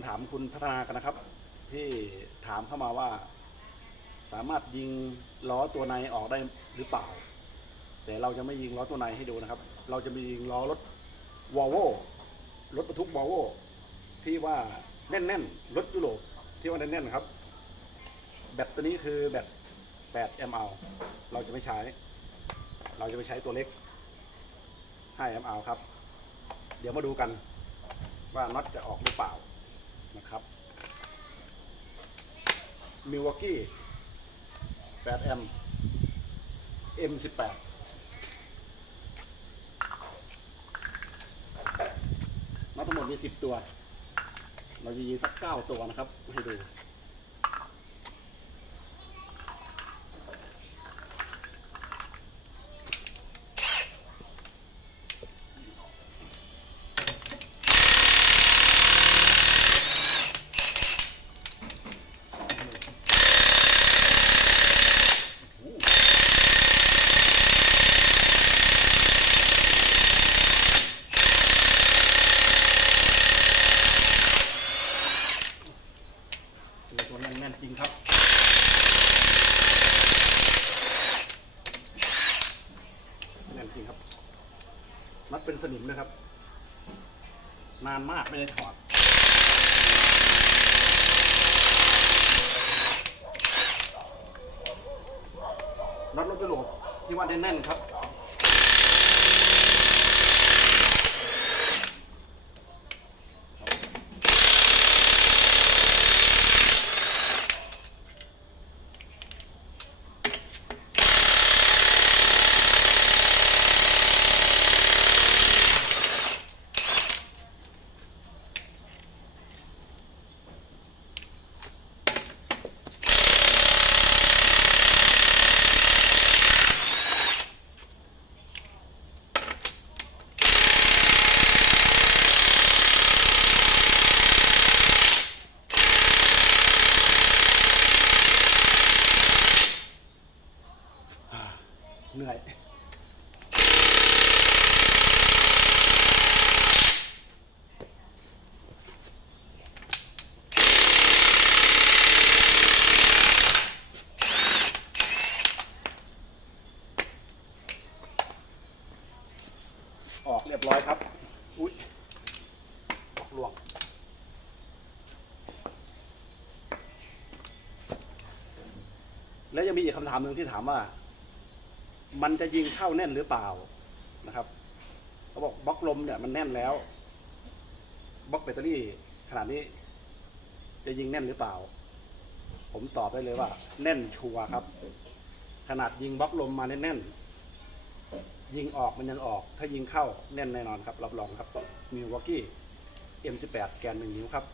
ำถามคุณพัฒนากันนะครับ ที่ถามเข้ามาว่า สามารถยิงล้อตัวในออกได้หรือเปล่า แต่เราจะไม่ยิงล้อตัวในให้ดูนะครับ เราจะมียิงล้อรถวอลโวรถบรรทุกวอลโวที่ว่าแน่นๆรถยุโรปที่ว่าแน่นๆนะครับ แบตตัวนี้คือแบต8แอมป์เอาเราจะไม่ใช้ เราจะไปใช้ตัวเล็ก5แอมเอาครับ เดี๋ยวมาดูกันว่าน็อตจะออกหรือเปล่า นะครับมิววอกกี้8แอมป์ M18 มาทั้งหมดมี 10 ตัว เราจะยิงสัก 9 ตัวนะครับ ให้ดู ตัวตัวแน่นๆ จริงครับแน่นจริงครับนัดเป็นสนิมนะครับ นานมากไม่ได้ถอดน็อตรถยุโรปที่ว่าแน่นๆครับ เหนื่อยออกเรียบร้อยครับ อุ้ยออกหลวงแล้วยังมีอีกคำถามหนึ่งที่ถามว่า มันจะยิงเข้าแน่นหรือเปล่านะครับเขาบอกบล็อกลมเนี่ยมันแน่นแล้วบล็อกแบตเตอรี่ขนาดนี้ จะยิงแน่นหรือเปล่า ผมตอบได้เลยว่า แน่นชัวร์ครับ ขนาดยิงบล็อกลมมาแน่นๆยิงออกมันยังออก ถ้ายิงเข้าแน่นแน่นอนครับรับรองครับมิววอกกี้ M18 แกนหนึ่งนิ้วครับ